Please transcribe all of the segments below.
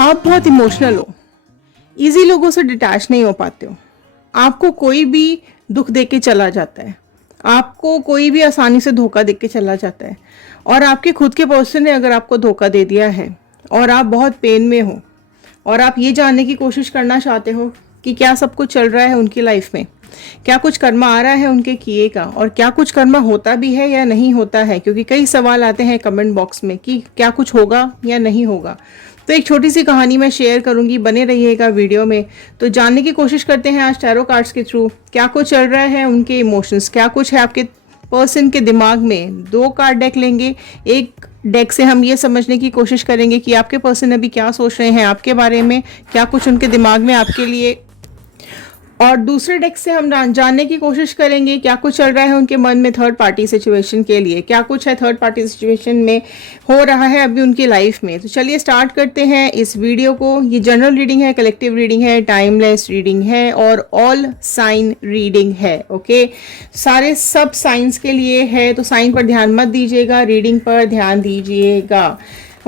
आप बहुत इमोशनल हो, इजी लोगों से डिटैच नहीं हो पाते हो। आपको कोई भी दुख देके चला जाता है, आपको कोई भी आसानी से धोखा देके चला जाता है, और आपके खुद के पर्सन ने अगर आपको धोखा दे दिया है और आप बहुत पेन में हो और आप ये जानने की कोशिश करना चाहते हो कि क्या सब कुछ चल रहा है उनकी लाइफ में, क्या कुछ कर्मा आ रहा है उनके किए का, और क्या कुछ कर्मा होता भी है या नहीं होता है, क्योंकि कई सवाल आते हैं कमेंट बॉक्स में कि क्या कुछ होगा या नहीं होगा। तो एक छोटी सी कहानी मैं शेयर करूंगी, बने रहिएगा वीडियो में। तो जानने की कोशिश करते हैं आज टैरो कार्ड्स के थ्रू क्या कुछ चल रहा है, उनके इमोशंस क्या कुछ है आपके पर्सन के दिमाग में। 2 कार्ड डेक लेंगे, एक डेक से हम ये समझने की कोशिश करेंगे कि आपके पर्सन अभी क्या सोच रहे हैं आपके बारे में, क्या कुछ उनके दिमाग में आपके लिए, और दूसरे डेक से हम जानने की कोशिश करेंगे क्या कुछ चल रहा है उनके मन में थर्ड पार्टी सिचुएशन के लिए, क्या कुछ है थर्ड पार्टी सिचुएशन में हो रहा है अभी उनकी लाइफ में। तो चलिए स्टार्ट करते हैं इस वीडियो को। ये जनरल रीडिंग है, कलेक्टिव रीडिंग है, टाइमलेस रीडिंग है और ऑल साइन रीडिंग है। ओके, सारे सब साइंस के लिए है, तो साइन पर ध्यान मत दीजिएगा, रीडिंग पर ध्यान दीजिएगा।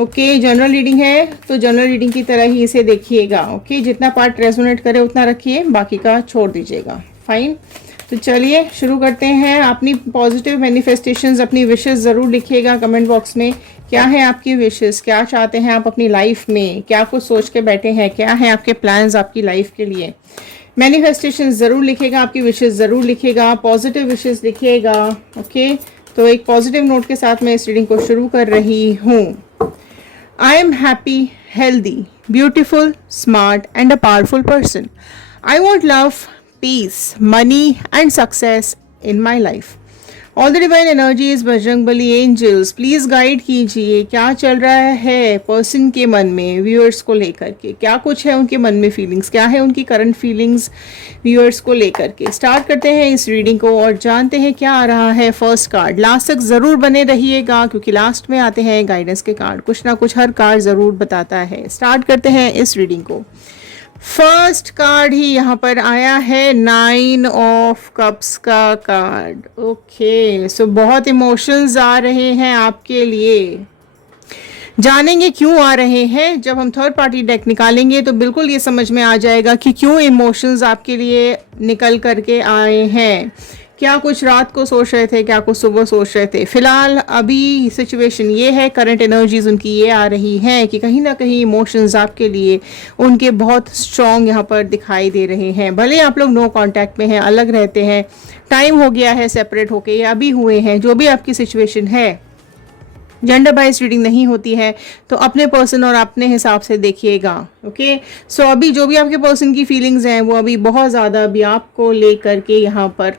ओके, जनरल रीडिंग है तो जनरल रीडिंग की तरह ही इसे देखिएगा। ओके, जितना पार्ट रेजोनेट करे उतना रखिए, बाकी का छोड़ दीजिएगा। फाइन, तो चलिए शुरू करते हैं। अपनी पॉजिटिव मैनिफेस्टेशंस, अपनी विशेस ज़रूर लिखिएगा कमेंट बॉक्स में। क्या है आपकी विशेस, क्या चाहते हैं आप अपनी लाइफ में, क्या कुछ सोच के बैठे हैं, क्या है आपके प्लान्स आपकी लाइफ के लिए। मैनिफेस्टेशन ज़रूर लिखिएगा, आपकी विशेस ज़रूर लिखिएगा, पॉजिटिव विशेस लिखिएगा। ओके, तो एक पॉजिटिव नोट के साथ मैं इस रीडिंग को शुरू कर रही हूँ। I am happy, healthy, beautiful, smart, and a powerful person. I want love, peace, money, and success in my life. All the divine energies, Bajrangbali, angels, please guide कीजिए क्या चल रहा है पर्सन के मन में व्यूअर्स को लेकर के, क्या कुछ है उनके मन में फीलिंग्स, क्या है उनकी करंट फीलिंग्स व्यूअर्स को लेकर के। स्टार्ट करते हैं इस रीडिंग को और जानते हैं क्या आ रहा है फर्स्ट कार्ड। लास्ट तक ज़रूर बने रहिएगा क्योंकि लास्ट में आते हैं गाइडेंस के कार्ड, कुछ ना कुछ हर कार्ड ज़रूर बताता है। स्टार्ट करते हैं इस रीडिंग को। फर्स्ट कार्ड ही यहाँ पर आया है 9 ऑफ कप्स का कार्ड। ओके, सो बहुत इमोशंस आ रहे हैं आपके लिए। जानेंगे क्यों आ रहे हैं। जब हम थर्ड पार्टी डेक निकालेंगे तो बिल्कुल ये समझ में आ जाएगा कि क्यों इमोशंस आपके लिए निकल करके आए हैं। क्या कुछ रात को सोच रहे थे, क्या कुछ सुबह सोच रहे थे। फिलहाल अभी सिचुएशन ये है, करंट एनर्जीज उनकी ये आ रही हैं कि कहीं ना कहीं इमोशंस आपके लिए उनके बहुत स्ट्रॉन्ग यहाँ पर दिखाई दे रहे हैं। भले आप लोग नो कांटेक्ट में हैं, अलग रहते हैं, टाइम हो गया है सेपरेट होके या अभी हुए हैं, जो भी आपकी सिचुएशन है, जेंडर बाइज रीडिंग नहीं होती है तो अपने पर्सन और अपने हिसाब से देखिएगा। ओके, सो अभी जो भी आपके पर्सन की फीलिंग्स हैं वो अभी बहुत ज़्यादा अभी आपको लेकर के यहाँ पर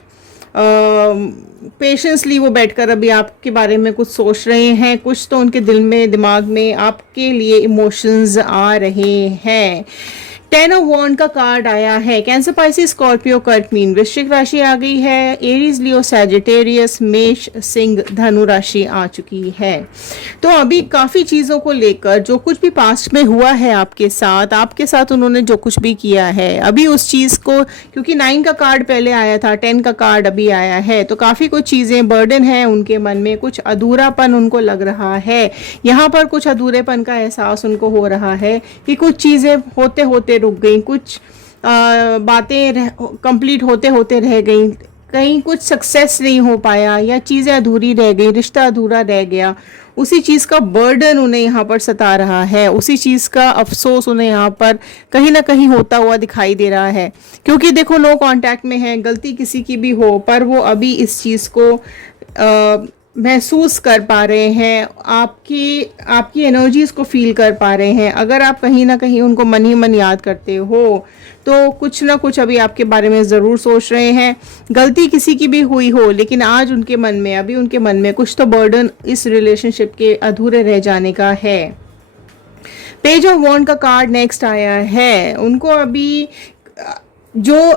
पेशेंसली वो बैठकर अभी आपके बारे में कुछ सोच रहे हैं। कुछ तो उनके दिल में, दिमाग में आपके लिए इमोशंस आ रहे हैं। 10 ऑफ वॉन्ड का कार्ड आया है। कैंसर, पाइसेस, स्कॉर्पियो, कर्क, मीन, वृश्चिक राशि आ गई है। एरीज, लियो, सैजिटेरियस, मेष, सिंह, धनु राशि आ चुकी है। तो अभी काफ़ी चीज़ों को लेकर जो कुछ भी पास्ट में हुआ है आपके साथ उन्होंने जो कुछ भी किया है, अभी उस चीज़ को, क्योंकि 9 का कार्ड पहले आया था, 10 का कार्ड अभी आया है, तो काफ़ी कुछ चीज़ें बर्डन है उनके मन में, कुछ अधूरापन उनको लग रहा है। यहाँ पर कुछ अधूरेपन का एहसास उनको हो रहा है कि कुछ चीज़ें होते होते रुक गई, कुछ बातें कंप्लीट होते होते रह गई, कहीं कुछ सक्सेस नहीं हो पाया या चीज़ें अधूरी रह गई, रिश्ता अधूरा रह गया। उसी चीज़ का बर्डन उन्हें यहाँ पर सता रहा है, उसी चीज़ का अफसोस उन्हें यहाँ पर कहीं ना कहीं होता हुआ दिखाई दे रहा है। क्योंकि देखो नो कांटेक्ट में है, गलती किसी की भी हो, पर वो अभी इस चीज़ को महसूस कर पा रहे हैं, आपकी एनर्जीज को फील कर पा रहे हैं। अगर आप कहीं ना कहीं उनको मन ही मन याद करते हो तो कुछ ना कुछ अभी आपके बारे में ज़रूर सोच रहे हैं। गलती किसी की भी हुई हो, लेकिन आज उनके मन में, अभी उनके मन में कुछ तो बर्डन इस रिलेशनशिप के अधूरे रह जाने का है। पेज ऑफ वॉन्ड का कार्ड नेक्स्ट आया है। उनको अभी जो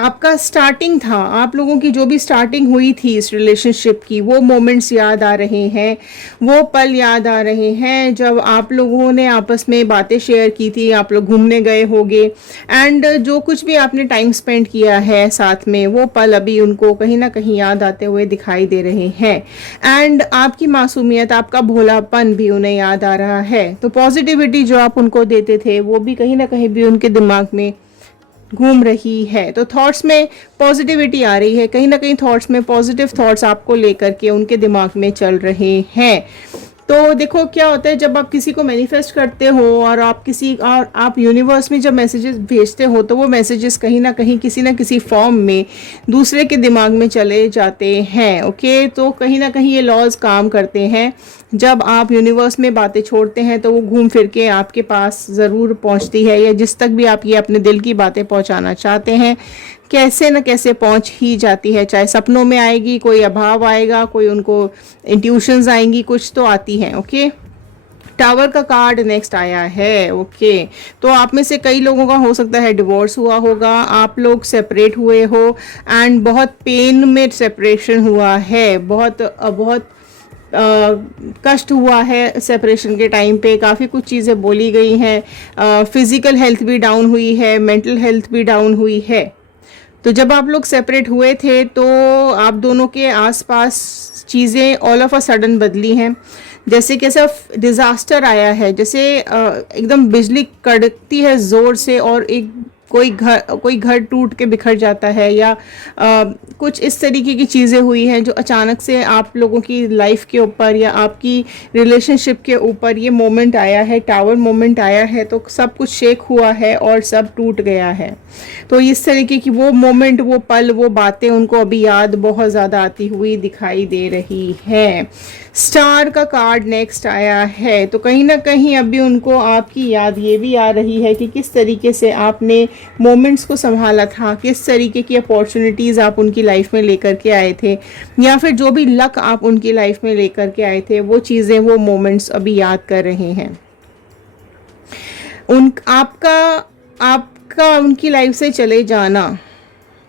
आपका स्टार्टिंग था, आप लोगों की जो भी स्टार्टिंग हुई थी इस रिलेशनशिप की, वो मोमेंट्स याद आ रहे हैं, वो पल याद आ रहे हैं जब आप लोगों ने आपस में बातें शेयर की थी, आप लोग घूमने गए होगे, एंड जो कुछ भी आपने टाइम स्पेंड किया है साथ में, वो पल अभी उनको कहीं ना कहीं याद आते हुए दिखाई दे रहे हैं। एंड आपकी मासूमियत, आपका भोलापन भी उन्हें याद आ रहा है। तो पॉजिटिविटी जो आप उनको देते थे वो भी कहीं ना कहीं भी उनके दिमाग में घूम रही है। तो थॉट्स में पॉजिटिविटी आ रही है, कहीं ना कहीं थॉट्स में पॉजिटिव थॉट्स आपको लेकर के उनके दिमाग में चल रहे हैं। तो देखो क्या होता है, जब आप किसी को मैनिफेस्ट करते हो और आप यूनिवर्स में जब मैसेजेस भेजते हो, तो वो मैसेजेस कहीं ना कहीं किसी ना किसी फॉर्म में दूसरे के दिमाग में चले जाते हैं। ओके, तो कहीं ना कहीं ये लॉज काम करते हैं। जब आप यूनिवर्स में बातें छोड़ते हैं तो वो घूम फिर के आपके पास ज़रूर पहुंचती है, या जिस तक भी आप ये अपने दिल की बातें पहुंचाना चाहते हैं, कैसे न कैसे पहुंच ही जाती है। चाहे सपनों में आएगी, कोई अभाव आएगा, कोई उनको इंट्यूशंस आएंगी, कुछ तो आती हैं। ओके, टावर का कार्ड नेक्स्ट आया है। ओके, तो आप में से कई लोगों का हो सकता है डिवोर्स हुआ होगा, आप लोग सेपरेट हुए हो, एंड बहुत पेन में सेपरेशन हुआ है, बहुत कष्ट हुआ है सेपरेशन के टाइम पे। काफ़ी कुछ चीज़ें बोली गई हैं, फिजिकल हेल्थ भी डाउन हुई है, मेंटल हेल्थ भी डाउन हुई है। तो जब आप लोग सेपरेट हुए थे तो आप दोनों के आसपास चीज़ें ऑल ऑफ अ सडन बदली हैं, जैसे कि ऐसा डिज़ास्टर आया है, जैसे एकदम बिजली कड़कती है ज़ोर से और एक कोई घर टूट के बिखर जाता है, या कुछ इस तरीके की चीज़ें हुई हैं जो अचानक से आप लोगों की लाइफ के ऊपर या आपकी रिलेशनशिप के ऊपर ये मोमेंट आया है, टावर मोमेंट आया है। तो सब कुछ शेक हुआ है और सब टूट गया है। तो इस तरीके की वो मोमेंट, वो पल, वो बातें उनको अभी याद बहुत ज़्यादा आती हुई दिखाई दे रही है। स्टार का कार्ड नेक्स्ट आया है, तो कहीं ना कहीं अभी उनको आपकी याद ये भी आ रही है कि किस तरीके से आपने मोमेंट्स को संभाला था, किस तरीके की अपॉर्चुनिटीज़ आप उनकी लाइफ में लेकर के आए थे, या फिर जो भी लक आप उनकी लाइफ में लेकर के आए थे, वो चीज़ें, वो मोमेंट्स अभी याद कर रहे हैं। आपका उनकी लाइफ से चले जाना,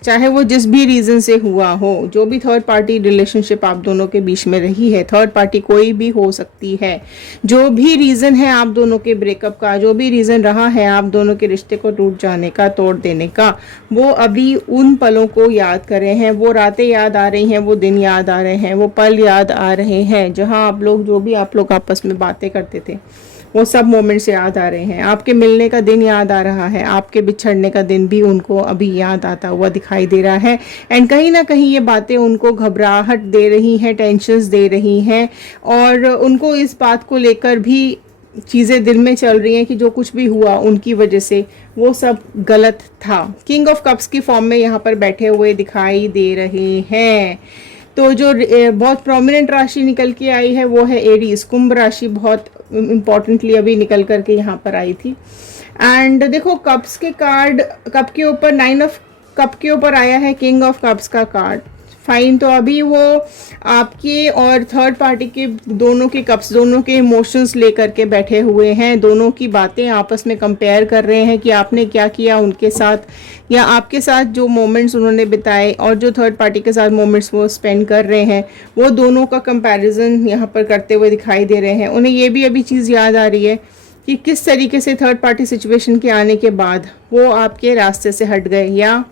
चाहे वो जिस भी रीज़न से हुआ हो, जो भी थर्ड पार्टी रिलेशनशिप आप दोनों के बीच में रही है, थर्ड पार्टी कोई भी हो सकती है, जो भी रीज़न है आप दोनों के ब्रेकअप का, जो भी रीज़न रहा है आप दोनों के रिश्ते को टूट जाने का, तोड़ देने का, वो अभी उन पलों को याद कर रहे हैं। वो रातें याद आ रही हैं, वो दिन याद आ रहे हैं, वो पल याद आ रहे हैं जहाँ आप लोग आपस में बातें करते थे, वो सब मोमेंट्स याद आ रहे हैं। आपके मिलने का दिन याद आ रहा है, आपके बिछड़ने का दिन भी उनको अभी याद आता हुआ दिखाई दे रहा है। एंड कहीं ना कहीं ये बातें उनको घबराहट दे रही हैं, टेंशन्स दे रही हैं, और उनको इस बात को लेकर भी चीज़ें दिल में चल रही हैं कि जो कुछ भी हुआ उनकी वजह से वो सब गलत था। किंग ऑफ कप्स की फॉर्म में यहाँ पर बैठे हुए दिखाई दे रहे हैं। तो जो बहुत प्रोमिनेंट राशि निकल के आई है वो है एरीज, कुंभ राशि बहुत इम्पॉर्टेंटली अभी निकल करके यहाँ पर आई थी। एंड देखो कप्स के कार्ड, कप के ऊपर 9 ऑफ कप के ऊपर आया है किंग ऑफ कप्स का कार्ड। फाइन, तो अभी वो आपके और थर्ड पार्टी के दोनों के कप्स, दोनों के इमोशंस लेकर के बैठे हुए हैं, दोनों की बातें आपस में कंपेयर कर रहे हैं कि आपने क्या किया उनके साथ, या आपके साथ जो मोमेंट्स उन्होंने बिताए और जो थर्ड पार्टी के साथ मोमेंट्स वो स्पेंड कर रहे हैं, वो दोनों का कंपैरिजन यहाँ पर करते हुए दिखाई दे रहे हैं। उन्हें ये भी अभी चीज़ याद आ रही है कि किस तरीके से थर्ड पार्टी सिचुएशन के आने के बाद वो आपके रास्ते से हट गए या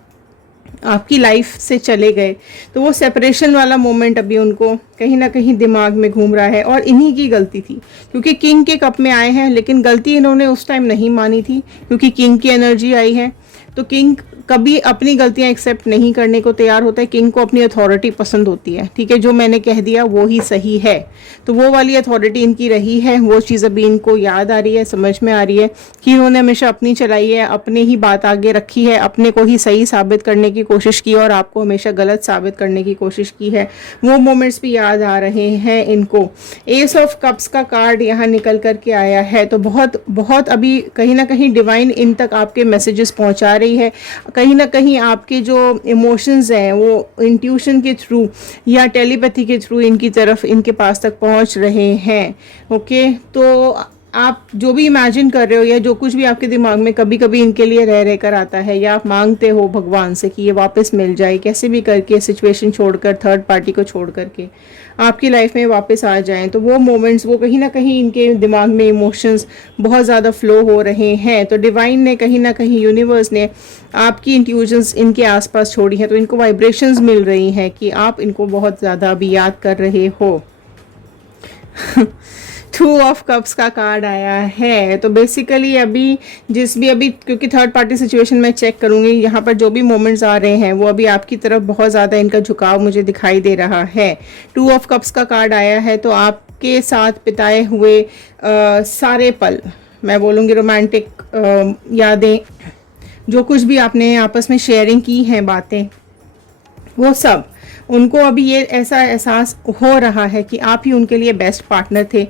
आपकी लाइफ से चले गए। तो वो सेपरेशन वाला मोमेंट अभी उनको कहीं ना कहीं दिमाग में घूम रहा है, और इन्हीं की गलती थी, क्योंकि किंग के कप में आए हैं, लेकिन गलती इन्होंने उस टाइम नहीं मानी थी, क्योंकि किंग की एनर्जी आई है। तो किंग कभी अपनी गलतियां एक्सेप्ट नहीं करने को तैयार होता है। किंग को अपनी अथॉरिटी पसंद होती है, ठीक है, जो मैंने कह दिया वो ही सही है। तो वो वाली अथॉरिटी इनकी रही है, वो चीज़ अभी इनको याद आ रही है, समझ में आ रही है कि इन्होंने हमेशा अपनी चलाई है, अपने ही बात आगे रखी है, अपने को ही सही साबित करने की कोशिश की और आपको हमेशा गलत साबित करने की कोशिश की है। वो मोमेंट्स भी याद आ रहे हैं इनको। एस ऑफ कप्स का कार्ड यहाँ निकल करके आया है। तो बहुत बहुत अभी कहीं ना कहीं डिवाइन इन तक आपके मैसेजेस पहुँचा रही है। कहीं ना कहीं आपके जो इमोशंस हैं वो इंट्यूशन के थ्रू या टेलीपैथी के थ्रू इनकी तरफ, इनके पास तक पहुंच रहे हैं। ओके, तो आप जो भी इमेजिन कर रहे हो या जो कुछ भी आपके दिमाग में कभी कभी इनके लिए रह रह कर आता है, या आप मांगते हो भगवान से कि ये वापस मिल जाए, कैसे भी करके सिचुएशन छोड़कर, थर्ड पार्टी को छोड़ करके आपकी लाइफ में वापस आ जाएं, तो वो मोमेंट्स, वो कहीं ना कहीं इनके दिमाग में इमोशंस बहुत ज़्यादा फ्लो हो रहे हैं। तो डिवाइन ने कहीं ना कहीं, यूनिवर्स ने आपकी इंट्यूजन्स इनके आसपास छोड़ी हैं, तो इनको वाइब्रेशंस मिल रही हैं कि आप इनको बहुत ज़्यादा अभी याद कर रहे हो। 2 ऑफ कप्स का कार्ड आया है। तो बेसिकली अभी अभी क्योंकि थर्ड पार्टी सिचुएशन में चेक करूंगी, यहाँ पर जो भी मोमेंट्स आ रहे हैं वो अभी आपकी तरफ बहुत ज़्यादा इनका झुकाव मुझे दिखाई दे रहा है। 2 ऑफ कप्स का कार्ड आया है, तो आपके साथ बिताए हुए सारे पल, मैं बोलूँगी रोमांटिक यादें, जो कुछ भी आपने आपस में शेयरिंग की हैं बातें, वो सब उनको अभी ये ऐसा एहसास हो रहा है कि आप ही उनके लिए बेस्ट पार्टनर थे।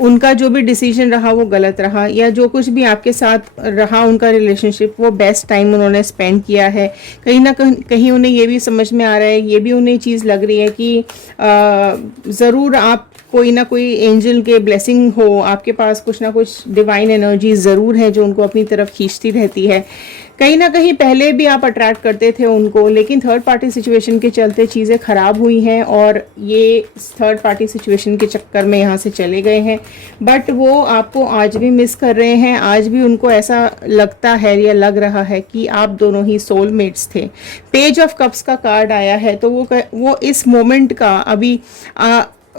उनका जो भी डिसीजन रहा वो गलत रहा, या जो कुछ भी आपके साथ रहा उनका रिलेशनशिप, वो बेस्ट टाइम उन्होंने स्पेंड किया है। कहीं ना कहीं उन्हें ये भी समझ में आ रहा है, ये भी उन्हें चीज़ लग रही है कि ज़रूर आप कोई ना कोई एंजल के ब्लेसिंग हो, आपके पास कुछ ना कुछ डिवाइन एनर्जी ज़रूर है जो उनको अपनी तरफ खींचती रहती है। कहीं ना कहीं पहले भी आप अट्रैक्ट करते थे उनको, लेकिन थर्ड पार्टी सिचुएशन के चलते चीज़ें ख़राब हुई हैं और ये थर्ड पार्टी सिचुएशन के चक्कर में यहाँ से चले गए हैं। बट वो आपको आज भी मिस कर रहे हैं, आज भी उनको ऐसा लगता है या लग रहा है कि आप दोनों ही सोलमेट्स थे। पेज ऑफ कप्स का कार्ड आया है, तो वो इस मोमेंट का अभी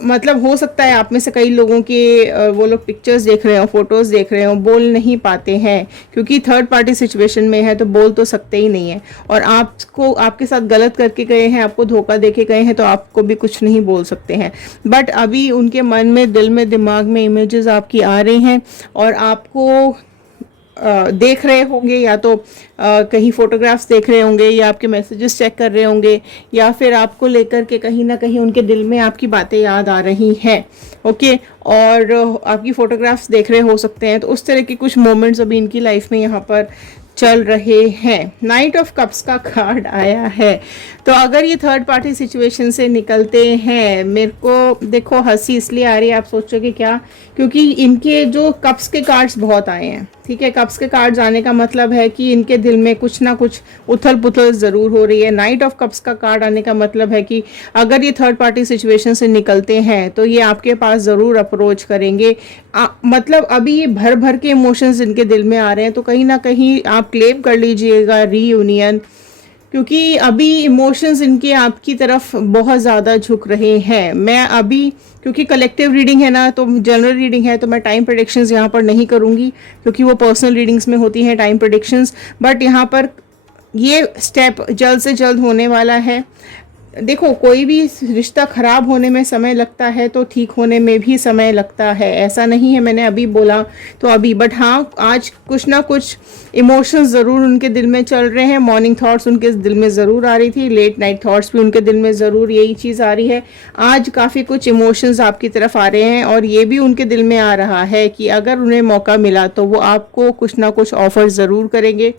मतलब हो सकता है आप में से कई लोगों के वो लोग पिक्चर्स देख रहे हो, फोटोज़ देख रहे हो, बोल नहीं पाते हैं क्योंकि थर्ड पार्टी सिचुएशन में है, तो बोल तो सकते ही नहीं है। और आपको आपके साथ गलत करके गए हैं, आपको धोखा देके गए हैं, तो आपको भी कुछ नहीं बोल सकते हैं। बट अभी उनके मन में, दिल में, दिमाग में इमेजेस आपकी आ रही हैं और आपको देख रहे होंगे, या तो कहीं फोटोग्राफ्स देख रहे होंगे, या आपके मैसेजेस चेक कर रहे होंगे, या फिर आपको लेकर के कहीं ना कहीं उनके दिल में आपकी बातें याद आ रही हैं। ओके, और आपकी फोटोग्राफ्स देख रहे हो सकते हैं। तो उस तरह के कुछ मोमेंट्स अभी इनकी लाइफ में यहाँ पर चल रहे हैं। नाइट ऑफ कप्स का कार्ड आया है, तो अगर ये थर्ड पार्टी सिचुएशन से निकलते हैं, मेरे को देखो हंसी इसलिए आ रही है, आप सोचोगे क्या, क्योंकि इनके जो कप्स के कार्ड्स बहुत आए हैं। ठीक है, कप्स के कार्ड्स आने का मतलब है कि इनके दिल में कुछ ना कुछ उथल पुथल ज़रूर हो रही है। नाइट ऑफ कप्स का कार्ड आने का मतलब है कि अगर ये थर्ड पार्टी सिचुएशन से निकलते हैं तो ये आपके पास ज़रूर अप्रोच करेंगे। मतलब अभी ये भर भर के इमोशंस इनके दिल में आ रहे हैं, तो कहीं ना कहीं आप क्लेम कर लीजिएगा रीयूनियन, क्योंकि अभी इमोशंस इनके आपकी तरफ बहुत ज़्यादा झुक रहे हैं। मैं अभी, क्योंकि कलेक्टिव रीडिंग है ना, तो जनरल रीडिंग है, तो मैं टाइम प्रेडिक्शंस यहाँ पर नहीं करूँगी क्योंकि वो पर्सनल रीडिंग्स में होती हैं टाइम प्रेडिक्शंस। बट यहाँ पर ये स्टेप जल्द से जल्द होने वाला है। देखो, कोई भी रिश्ता ख़राब होने में समय लगता है तो ठीक होने में भी समय लगता है, ऐसा नहीं है मैंने अभी बोला तो अभी। बट हाँ, आज कुछ ना कुछ इमोशंस ज़रूर उनके दिल में चल रहे हैं। मॉर्निंग थॉट्स उनके दिल में ज़रूर आ रही थी, लेट नाइट थॉट्स भी उनके दिल में ज़रूर यही चीज़ आ रही है। आज काफ़ी कुछ इमोशंस आपकी तरफ आ रहे हैं, और ये भी उनके दिल में आ रहा है कि अगर उन्हें मौका मिला तो वो आपको कुछ ना कुछ ऑफर ज़रूर करेंगे,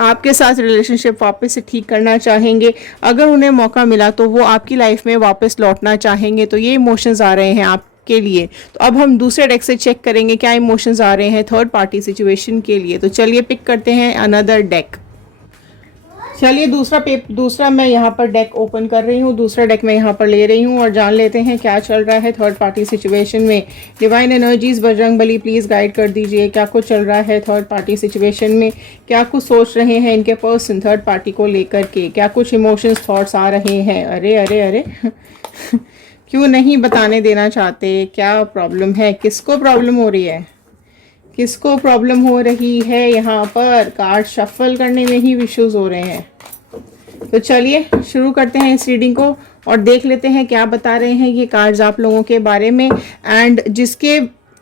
आपके साथ रिलेशनशिप वापस से ठीक करना चाहेंगे। अगर उन्हें मौका मिला तो वो आपकी लाइफ में वापस लौटना चाहेंगे। तो ये इमोशंस आ रहे हैं आपके लिए। तो अब हम दूसरे डेक से चेक करेंगे क्या इमोशंस आ रहे हैं थर्ड पार्टी सिचुएशन के लिए। तो चलिए पिक करते हैं अनदर डेक। चलिए दूसरा मैं यहाँ पर डेक ओपन कर रही हूँ, दूसरा डेक मैं यहाँ पर ले रही हूँ और जान लेते हैं क्या चल रहा है थर्ड पार्टी सिचुएशन में। Divine energies Bajrangbali please guide कर दीजिए, क्या कुछ चल रहा है थर्ड पार्टी सिचुएशन में, क्या कुछ सोच रहे हैं इनके पर्सन थर्ड पार्टी को लेकर के, क्या कुछ इमोशंस थॉट्स आ रहे हैं। अरे अरे अरे क्यों नहीं बताने देना चाहते, क्या प्रॉब्लम है, किसको प्रॉब्लम हो रही है, किसको प्रॉब्लम हो रही है। यहाँ पर कार्ड शफल करने में ही इश्यूज हो रहे हैं। तो चलिए शुरू करते हैं इस रीडिंग को और देख लेते हैं क्या बता रहे हैं ये कार्ड्स आप लोगों के बारे में। एंड जिसके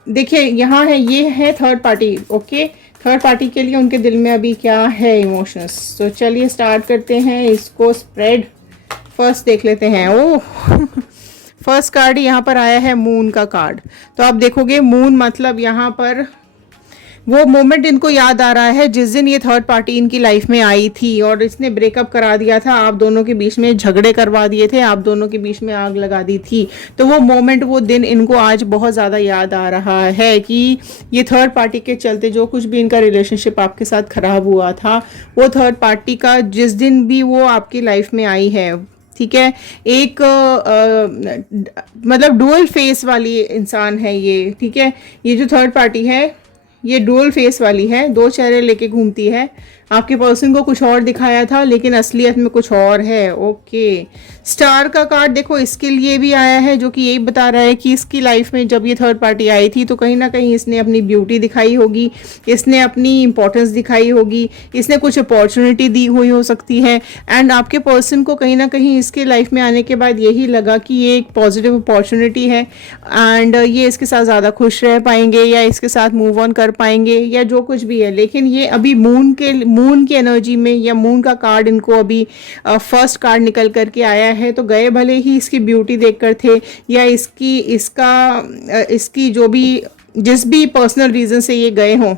देखिए यहाँ है, ये है third party. Okay, third party के लिए उनके दिल में अभी क्या है इमोशंस। तो चलिए स्टार्ट करते हैं इसको स्प्रेड। फर्स्ट देख लेते हैं। ओह फर्स्ट कार्ड यहाँ पर आया है मून का कार्ड। तो आप देखोगे मून मतलब यहाँ पर वो मोमेंट इनको याद आ रहा है जिस दिन ये थर्ड पार्टी इनकी लाइफ में आई थी और इसने ब्रेकअप करा दिया था, आप दोनों के बीच में झगड़े करवा दिए थे, आप दोनों के बीच में आग लगा दी थी। तो वो मोमेंट, वो दिन इनको आज बहुत ज़्यादा याद आ रहा है कि ये थर्ड पार्टी के चलते जो कुछ भी इनका रिलेशनशिप आपके साथ खराब हुआ था, वो थर्ड पार्टी का जिस दिन भी वो आपकी लाइफ में आई है, ठीक है, एक मतलब डुअल फेस वाली इंसान है ये, ठीक है। ये जो थर्ड पार्टी है ये डुअल फेस वाली है, दो चेहरे लेके घूमती है। आपके पर्सन को कुछ और दिखाया था लेकिन असलियत में कुछ और है। ओके, स्टार का कार्ड देखो इसके लिए भी आया है, जो कि यही बता रहा है कि इसकी लाइफ में जब ये थर्ड पार्टी आई थी तो कहीं ना कहीं इसने अपनी ब्यूटी दिखाई होगी, इसने अपनी इंपॉर्टेंस दिखाई होगी, इसने कुछ अपॉर्चुनिटी दी हुई हो सकती है। एंड आपके पर्सन को कहीं ना कहीं इसके लाइफ में आने के बाद यही लगा कि ये एक पॉजिटिव अपॉर्चुनिटी है एंड ये इसके साथ ज़्यादा खुश रह पाएंगे या इसके साथ मूव ऑन कर पाएंगे या जो कुछ भी है। लेकिन ये अभी मून की एनर्जी में, या मून का कार्ड इनको अभी फर्स्ट कार्ड निकल करके आया है, तो गए भले ही इसकी ब्यूटी देखकर थे या इसकी जो भी जिस भी पर्सनल रीजन से ये गए हों,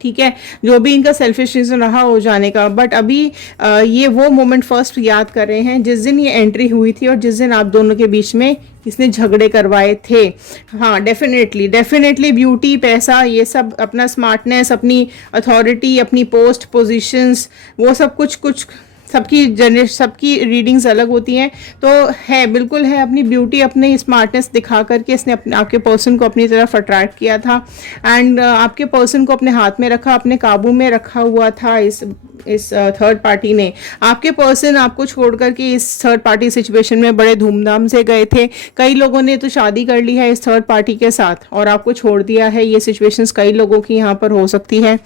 ठीक है, जो भी इनका सेल्फिश रीजन रहा हो जाने का, बट अभी ये वो मोमेंट फर्स्ट याद कर रहे हैं जिस दिन ये एंट्री हुई थी और जिस दिन आप दोनों के बीच में इसने झगड़े करवाए थे। हाँ, डेफिनेटली ब्यूटी, पैसा, ये सब, अपना स्मार्टनेस, अपनी अथॉरिटी, अपनी पोस्ट पोजीशंस, वो सब कुछ सबकी रीडिंग्स अलग होती हैं। तो है, बिल्कुल है, अपनी ब्यूटी, अपनी स्मार्टनेस दिखा करके इसने आपके पर्सन को अपनी तरफ अट्रैक्ट किया था एंड आपके पर्सन को अपने हाथ में रखा, अपने काबू में रखा हुआ था इस थर्ड पार्टी ने। आपके पर्सन आपको छोड़ करके इस थर्ड पार्टी सिचुएशन में बड़े धूमधाम से गए थे। कई लोगों ने तो शादी कर ली है इस थर्ड पार्टी के साथ और आपको छोड़ दिया है। ये सिचुएशंस कई लोगों की यहाँ पर हो सकती है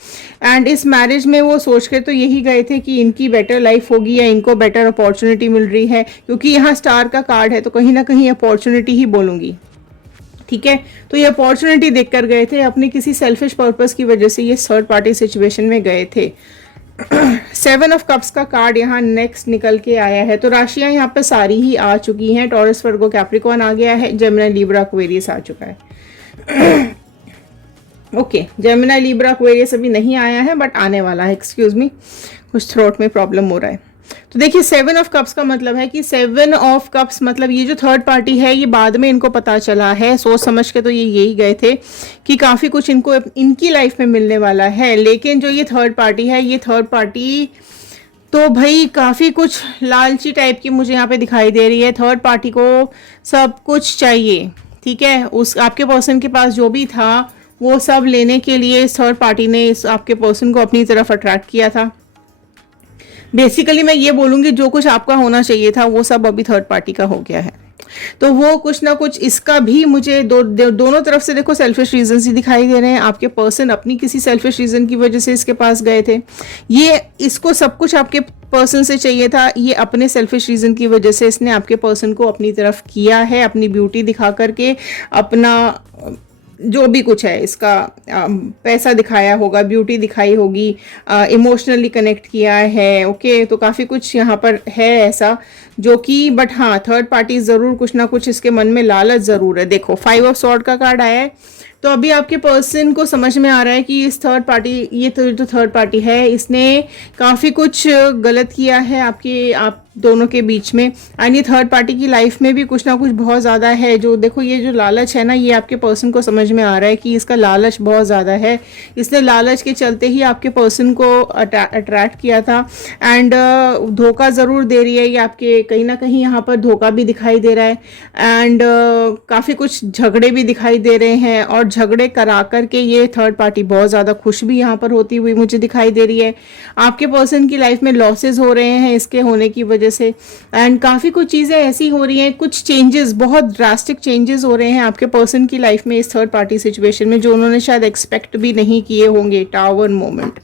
एंड इस मैरिज में वो सोच के तो यही गए थे कि इनकी बेटर लाइफ होगी या इनको बेटर अपॉर्चुनिटी मिल रही है, क्योंकि यहाँ स्टार का कार्ड है तो कहीं ना कहीं अपॉर्चुनिटी ही बोलूंगी, ठीक है। तो ये अपॉर्चुनिटी देखकर गए थे, अपने किसी सेल्फिश पर्पस की वजह से ये थर्ड पार्टी सिचुएशन में गए थे। 7 ऑफ कप्स का कार्ड यहाँ नेक्स्ट निकल के आया है। तो राशियां यहाँ पे सारी ही आ चुकी हैं। टॉरस, वर्गो, कैप्रिकॉर्न आ गया है, जेमिनी, लिब्रा, एक्वेरियस आ चुका है। ओके, जेमिनी, लिब्रा, एक्वेरियस अभी नहीं आया है बट आने वाला है। एक्सक्यूज मी, कुछ थ्रोट में प्रॉब्लम हो रहा है। तो देखिए 7 ऑफ कप्स का मतलब है कि 7 ऑफ कप्स मतलब ये जो थर्ड पार्टी है ये बाद में इनको पता चला है, सोच समझ के तो ये यही गए थे कि काफ़ी कुछ इनको इनकी लाइफ में मिलने वाला है। लेकिन जो ये थर्ड पार्टी है, ये थर्ड पार्टी तो भाई काफ़ी कुछ लालची टाइप की मुझे यहाँ पे दिखाई दे रही है। थर्ड पार्टी को सब कुछ चाहिए, ठीक है, उस आपके पर्सन के पास जो भी था वो सब लेने के लिए इस थर्ड पार्टी ने इस आपके पर्सन को अपनी तरफ अट्रैक्ट किया था। बेसिकली मैं ये बोलूँगी जो कुछ आपका होना चाहिए था वो सब अभी थर्ड पार्टी का हो गया है। तो वो कुछ ना कुछ इसका भी मुझे दोनों तरफ से देखो सेल्फिश रीजंस ही दिखाई दे रहे हैं। आपके पर्सन अपनी किसी सेल्फिश रीजन की वजह से इसके पास गए थे, ये इसको सब कुछ आपके पर्सन से चाहिए था, ये अपने सेल्फिश रीजन की वजह से इसने आपके पर्सन को अपनी तरफ किया है, अपनी ब्यूटी दिखा करके, अपना जो भी कुछ है इसका पैसा दिखाया होगा, ब्यूटी दिखाई होगी, इमोशनली कनेक्ट किया है। ओके, तो काफ़ी कुछ यहाँ पर है ऐसा जो कि, बट हाँ, थर्ड पार्टी ज़रूर कुछ ना कुछ इसके मन में लालच ज़रूर है। देखो 5 ऑफ स्वॉर्ड का कार्ड आया है, तो अभी आपके पर्सन को समझ में आ रहा है कि इस थर्ड पार्टी, ये तो जो थर्ड पार्टी है इसने काफ़ी कुछ गलत किया है आप दोनों के बीच में। एंड ये थर्ड पार्टी की लाइफ में भी कुछ ना कुछ बहुत ज़्यादा है। जो देखो ये जो लालच है ना, ये आपके पर्सन को समझ में आ रहा है कि इसका लालच बहुत ज़्यादा है। इसने लालच के चलते ही आपके पर्सन को अट्रैक्ट किया था एंड धोखा ज़रूर दे रही है ये आपके, कहीं ना कहीं यहाँ पर धोखा भी दिखाई दे रहा है एंड काफ़ी कुछ झगड़े भी दिखाई दे रहे हैं और झगड़े करा करके ये थर्ड पार्टी बहुत ज़्यादा खुश भी यहाँ पर होती हुई मुझे दिखाई दे रही है। आपके पर्सन की लाइफ में लॉसेस हो रहे हैं इसके होने की वजह से एंड काफ़ी कुछ चीज़ें ऐसी हो रही हैं, कुछ चेंजेस, बहुत ड्रास्टिक चेंजेस हो रहे हैं आपके पर्सन की लाइफ में इस थर्ड पार्टी सिचुएशन में, जो उन्होंने शायद एक्सपेक्ट भी नहीं किए होंगे। टावर मोमेंट,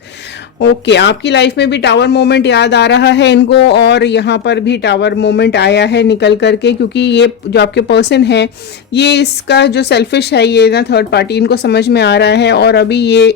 ओके, आपकी लाइफ में भी टावर मोमेंट याद आ रहा है इनको और यहाँ पर भी टावर मोमेंट आया है निकल करके, क्योंकि ये जो आपके पर्सन है ये इसका जो सेल्फिश है ये ना थर्ड पार्टी, इनको समझ में आ रहा है और अभी ये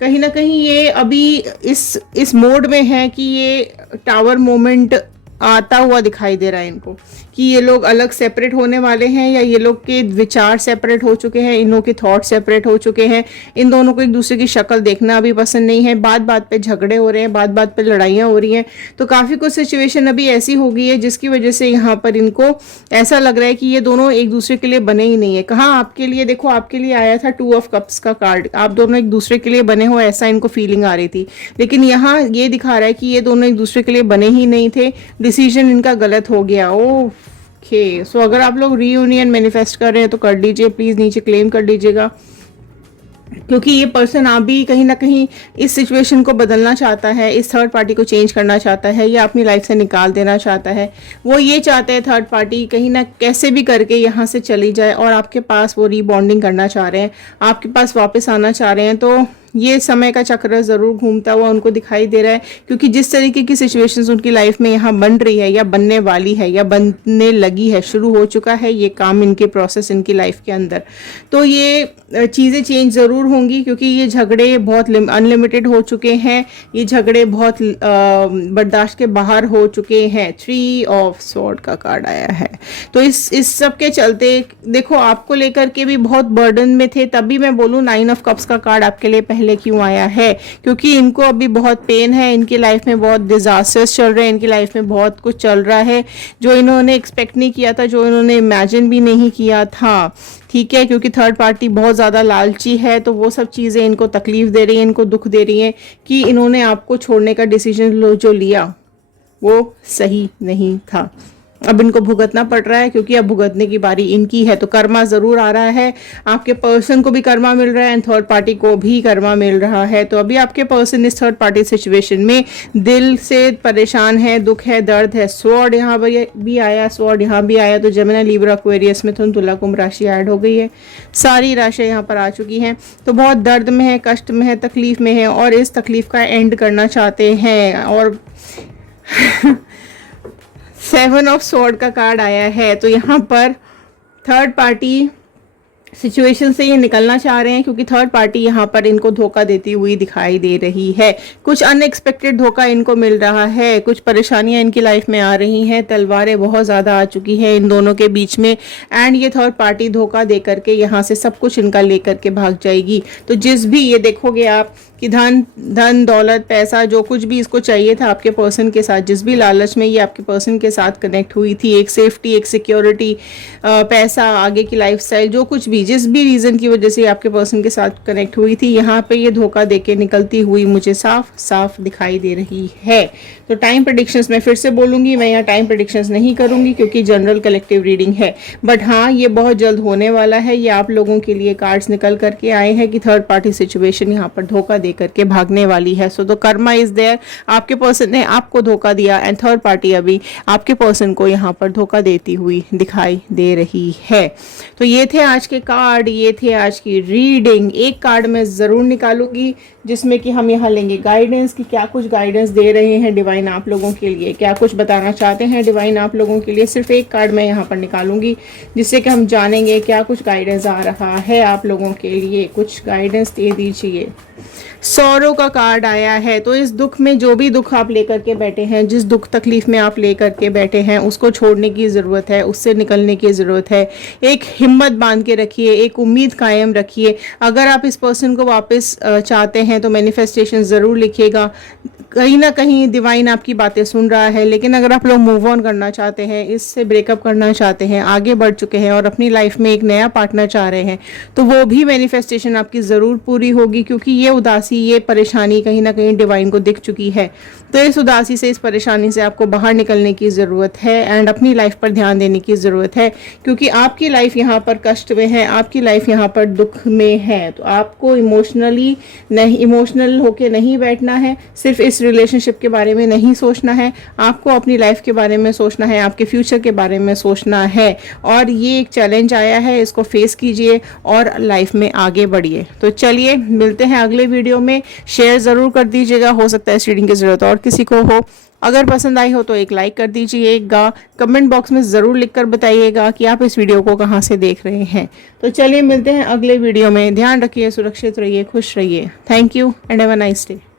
कहीं ना कहीं ये अभी इस मोड में है कि ये टावर मोमेंट आता हुआ दिखाई दे रहा है इनको कि ये लोग अलग सेपरेट होने वाले हैं, या ये लोग के विचार सेपरेट हो चुके हैं, इन लोगों के थॉट सेपरेट हो चुके हैं। इन दोनों को एक दूसरे की शक्ल देखना अभी पसंद नहीं है, बात बात पे झगड़े हो रहे हैं, बात बात पे लड़ाइयाँ हो रही हैं। तो काफ़ी कुछ सिचुएशन अभी ऐसी हो गई है जिसकी वजह से यहाँ पर इनको ऐसा लग रहा है कि ये दोनों एक दूसरे के लिए बने ही नहीं है। कहाँ आपके लिए, देखो आपके लिए आया था 2 ऑफ कप्स का कार्ड, आप दोनों एक दूसरे के लिए बने हो ऐसा इनको फीलिंग आ रही थी, लेकिन यहाँ ये दिखा रहा है कि ये दोनों एक दूसरे के लिए बने ही नहीं थे, डिसीजन इनका गलत हो गया। ओके, सो अगर आप लोग रीयूनियन मैनिफेस्ट कर रहे हैं तो कर लीजिए, प्लीज़ नीचे क्लेम कर लीजिएगा, क्योंकि ये पर्सन अभी कहीं ना कहीं इस सिचुएशन को बदलना चाहता है, इस थर्ड पार्टी को चेंज करना चाहता है, या अपनी लाइफ से निकाल देना चाहता है। वो ये चाहते हैं थर्ड पार्टी कहीं ना कैसे भी करके यहाँ से चली जाए और आपके पास वो रीबॉन्डिंग करना चाह रहे हैं, आपके पास वापस आना चाह रहे हैं। तो ये समय का चक्र ज़रूर घूमता हुआ उनको दिखाई दे रहा है, क्योंकि जिस तरीके की सिचुएशंस उनकी लाइफ में यहाँ बन रही है, या बनने वाली है, या बनने लगी है, शुरू हो चुका है ये काम, इनके प्रोसेस इनकी लाइफ के अंदर, तो ये चीज़ें चेंज ज़रूर होंगी, क्योंकि ये झगड़े बहुत अनलिमिटेड हो चुके हैं, ये झगड़े बहुत बर्दाश्त के बाहर हो चुके हैं। 3 ऑफ स्वॉर्ड का कार्ड आया है, तो इस सब के चलते देखो आपको लेकर के भी बहुत बर्डन में थे, तभी मैं बोलूँ 9 ऑफ कप्स का कार्ड आपके लिए पहले क्यों आया है, क्योंकि इनको अभी बहुत पेन है, इनकी लाइफ में बहुत डिजास्टर्स चल रहे हैं, इनकी लाइफ में बहुत कुछ चल रहा है जो इन्होंने एक्सपेक्ट नहीं किया था, जो इन्होंने इमेजिन भी नहीं किया था। ठीक है, क्योंकि थर्ड पार्टी बहुत ज़्यादा लालची है, तो वो सब चीज़ें इनको तकलीफ दे रही हैं, इनको दुख दे रही हैं कि इन्होंने आपको छोड़ने का डिसीजन जो लिया वो सही नहीं था। अब इनको भुगतना पड़ रहा है, क्योंकि अब भुगतने की बारी इनकी है। तो कर्मा ज़रूर आ रहा है, आपके पर्सन को भी कर्मा मिल रहा है एंड थर्ड पार्टी को भी कर्मा मिल रहा है। तो अभी आपके पर्सन इस थर्ड पार्टी सिचुएशन में दिल से परेशान है, दुख है, दर्द है। स्वॉर्ड यहाँ भी आया, स्वॉर्ड यहाँ भी आया, तो जेमिनी, लिब्रा, एक्वेरियस, मिथुन, तुला, कुंभ राशि ऐड हो गई है, सारी राशि यहाँ पर आ चुकी हैं। तो बहुत दर्द में है, कष्ट में है, तकलीफ में है, और इस तकलीफ का एंड करना चाहते हैं। और 7 ऑफ स्वॉर्ड का कार्ड आया है, तो यहाँ पर थर्ड पार्टी सिचुएशन से ये निकलना चाह रहे हैं, क्योंकि थर्ड पार्टी यहाँ पर इनको धोखा देती हुई दिखाई दे रही है। कुछ अनएक्सपेक्टेड धोखा इनको मिल रहा है, कुछ परेशानियां इनकी लाइफ में आ रही हैं, तलवारें बहुत ज़्यादा आ चुकी हैं इन दोनों के बीच में, एंड ये थर्ड पार्टी धोखा दे करके यहाँ से सब कुछ इनका लेकर के भाग जाएगी। तो जिस भी ये देखोगे आप कि धन दौलत पैसा जो कुछ भी इसको चाहिए था आपके पर्सन के साथ, जिस भी लालच में ये आपके पर्सन के साथ कनेक्ट हुई थी, एक सेफ्टी, एक सिक्योरिटी, पैसा, आगे की लाइफस्टाइल, जो कुछ भी जिस भी रीज़न की वजह से आपके पर्सन के साथ कनेक्ट हुई थी, यहाँ पे ये धोखा देके निकलती हुई मुझे साफ साफ दिखाई दे रही है। तो टाइम प्रेडिक्शंस मैं फिर से बोलूँगी, मैं यहाँ टाइम प्रेडिक्शंस नहीं करूँगी क्योंकि जनरल कलेक्टिव रीडिंग है, बट हाँ ये बहुत जल्द होने वाला है। ये आप लोगों के लिए कार्ड्स निकल करके आए हैं कि थर्ड पार्टी सिचुएशन यहाँ पर धोखा दे करके भागने वाली है। So the karma is there, आपके पर्सन ने आपको धोखा दिया एंड थर्ड पार्टी अभी आपके पर्सन को यहाँ पर धोखा देती हुई दिखाई दे रही है। तो ये थे आज के कार्ड, ये थे आज की रीडिंग। एक कार्ड मैं ज़रूर निकालूंगी जिसमें कि हम यहाँ लेंगे गाइडेंस कि क्या कुछ गाइडेंस दे रहे हैं डिवाइन आप लोगों के लिए, क्या कुछ बताना चाहते हैं डिवाइन आप लोगों के लिए। सिर्फ एक कार्ड मैं यहाँ पर निकालूंगी जिससे कि हम जानेंगे क्या कुछ गाइडेंस आ रहा है आप लोगों के लिए। कुछ गाइडेंस दे दीजिए। सौरों का कार्ड आया है, तो इस दुख में जो भी दुख आप लेकर के बैठे हैं, जिस दुख तकलीफ में आप लेकर के बैठे हैं, उसको छोड़ने की ज़रूरत है, उससे निकलने की ज़रूरत है। एक हिम्मत बांध के रखिए, एक उम्मीद कायम रखिए। अगर आप इस पर्सन को वापस चाहते हैं तो मैनिफेस्टेशन ज़रूर लिखिएगा। कहीं ना कहीं डिवाइन आपकी बातें सुन रहा है, लेकिन अगर आप लोग मूव ऑन करना चाहते हैं, इससे ब्रेकअप करना चाहते हैं, आगे बढ़ चुके हैं और अपनी लाइफ में एक नया पार्टनर चाह रहे हैं, तो वो भी मैनिफेस्टेशन आपकी ज़रूर पूरी होगी, क्योंकि ये उदासी, ये परेशानी कहीं ना कहीं डिवाइन को दिख चुकी है। तो इस उदासी से, इस परेशानी से आपको बाहर निकलने की ज़रूरत है एंड अपनी लाइफ पर ध्यान देने की ज़रूरत है, क्योंकि आपकी लाइफ यहाँ पर कष्ट में है, आपकी लाइफ यहाँ पर दुख में है। तो आपको इमोशनल होके नहीं बैठना है, सिर्फ इस रिलेशनशिप के बारे में नहीं सोचना है, आपको अपनी लाइफ के बारे में सोचना है, आपके फ्यूचर के बारे में सोचना है। और ये एक चैलेंज आया है, इसको फेस कीजिए और लाइफ में आगे बढ़िए। तो चलिए मिलते हैं अगले वीडियो में। शेयर ज़रूर कर दीजिएगा, हो सकता है इस रीडिंग की ज़रूरत और किसी को हो। अगर पसंद आई हो तो एक लाइक कर दीजिएगा। कमेंट बॉक्स में ज़रूर लिखकर बताइएगा कि आप इस वीडियो को कहाँ से देख रहे हैं। तो चलिए मिलते हैं अगले वीडियो में। ध्यान रखिए, सुरक्षित रहिए, खुश रहिए। Thank you and have a nice day.